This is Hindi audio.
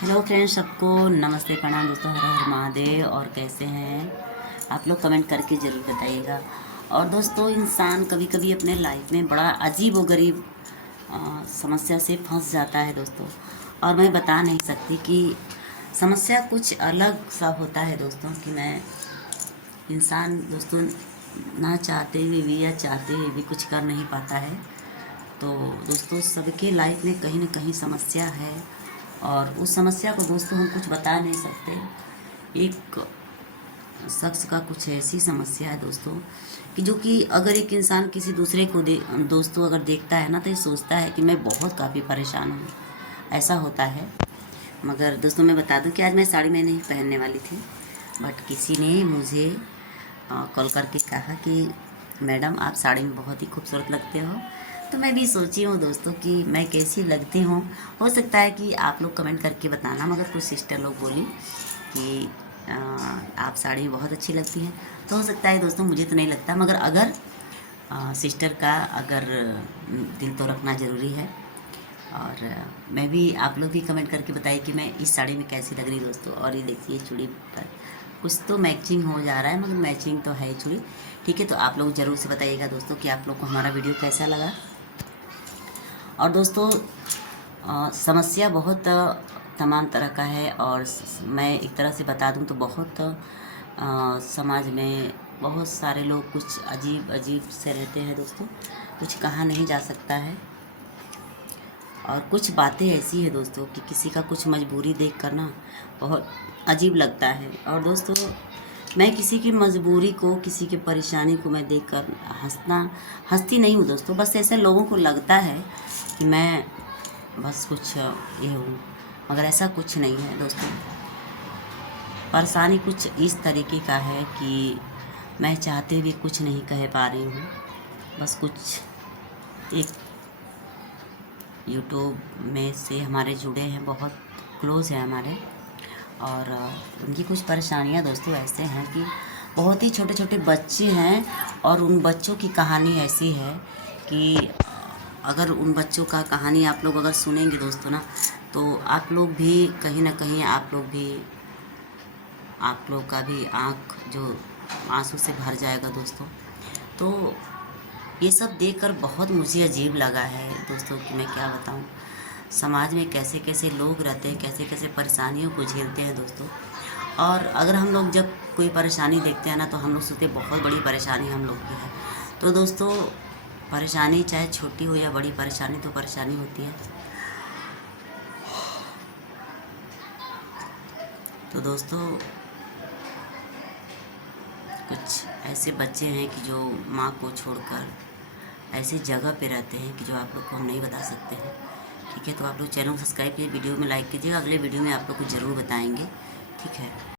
हेलो फ्रेंड्स, सबको नमस्ते प्रणाम दोस्तों। हर हर महादेव। और कैसे हैं आप लोग? कमेंट करके ज़रूर बताइएगा। और दोस्तों, इंसान कभी कभी अपने लाइफ में बड़ा अजीब व गरीब समस्या से फंस जाता है दोस्तों। और मैं बता नहीं सकती कि समस्या कुछ अलग सा होता है दोस्तों, कि मैं इंसान दोस्तों ना चाहते हुए भी या चाहते हुए भी कुछ कर नहीं पाता है। तो दोस्तों, सबके लाइफ में कहीं ना कहीं समस्या है, और उस समस्या को दोस्तों हम कुछ बता नहीं सकते। एक शख्स का कुछ ऐसी समस्या है दोस्तों, कि जो कि अगर एक इंसान किसी दूसरे को दोस्तों अगर देखता है ना, तो ये सोचता है कि मैं बहुत काफ़ी परेशान हूँ। ऐसा होता है। मगर दोस्तों, मैं बता दूं कि आज मैं साड़ी में नहीं पहनने वाली थी, बट किसी ने मुझे कॉल करके कहा कि मैडम, आप साड़ी में बहुत ही खूबसूरत लगते हो। तो मैं भी सोची हूँ दोस्तों कि मैं कैसी लगती हूँ। हो सकता है कि आप लोग कमेंट करके बताना। मगर कुछ सिस्टर लोग बोली कि आप साड़ी में बहुत अच्छी लगती हैं। तो हो सकता है दोस्तों, मुझे तो नहीं लगता, मगर अगर सिस्टर का अगर दिल तो रखना ज़रूरी है। और मैं भी, आप लोग भी कमेंट करके बताइए कि मैं इस साड़ी में कैसी लग रही दोस्तों। और ये देखिए, चूड़ी पर कुछ तो मैचिंग हो जा रहा है, मगर मैचिंग तो है ही चूड़ी। ठीक है, तो आप लोग ज़रूर से बताइएगा दोस्तों कि आप लोग को हमारा वीडियो कैसा लगा। और दोस्तों, समस्या बहुत तमाम तरह का है। और मैं एक तरह से बता दूं तो बहुत समाज में बहुत सारे लोग कुछ अजीब अजीब से रहते हैं दोस्तों, कुछ कहा नहीं जा सकता है। और कुछ बातें ऐसी है दोस्तों कि किसी का कुछ मजबूरी देख कर ना बहुत अजीब लगता है। और दोस्तों, मैं किसी की मजबूरी को, किसी की परेशानी को मैं देखकर हंसती नहीं हूँ दोस्तों। बस ऐसे लोगों को लगता है कि मैं बस कुछ ये हूँ, मगर ऐसा कुछ नहीं है दोस्तों। परेशानी कुछ इस तरीके का है कि मैं चाहते भी कुछ नहीं कह पा रही हूँ। बस कुछ एक यूट्यूब में से हमारे जुड़े हैं, बहुत क्लोज़ है हमारे। और उनकी कुछ परेशानियां दोस्तों ऐसे हैं कि बहुत ही छोटे छोटे बच्चे हैं। और उन बच्चों की कहानी ऐसी है कि अगर उन बच्चों का कहानी आप लोग अगर सुनेंगे दोस्तों ना, तो आप लोग भी कहीं ना कहीं आप लोग का भी आँख जो आंसू से भर जाएगा दोस्तों। तो ये सब देखकर बहुत मुझे अजीब लगा है दोस्तों, कि मैं क्या बताऊं। समाज में कैसे कैसे लोग रहते हैं, कैसे कैसे परेशानियों को झेलते हैं दोस्तों। और अगर हम लोग जब कोई परेशानी देखते हैं ना, तो हम लोग सोचते हैं बहुत बड़ी परेशानी हम लोग की है। तो दोस्तों, परेशानी चाहे छोटी हो या बड़ी, परेशानी तो परेशानी होती है। तो दोस्तों, कुछ ऐसे बच्चे हैं कि जो माँ को छोड़कर ऐसी जगह पे रहते हैं कि जो आप लोग को हम नहीं बता सकते हैं। ठीक है, तो आप लोग चैनल को सब्सक्राइब कीजिए, वीडियो में लाइक कीजिएगा। अगले वीडियो में आप लोग को ज़रूर बताएंगे। ठीक है।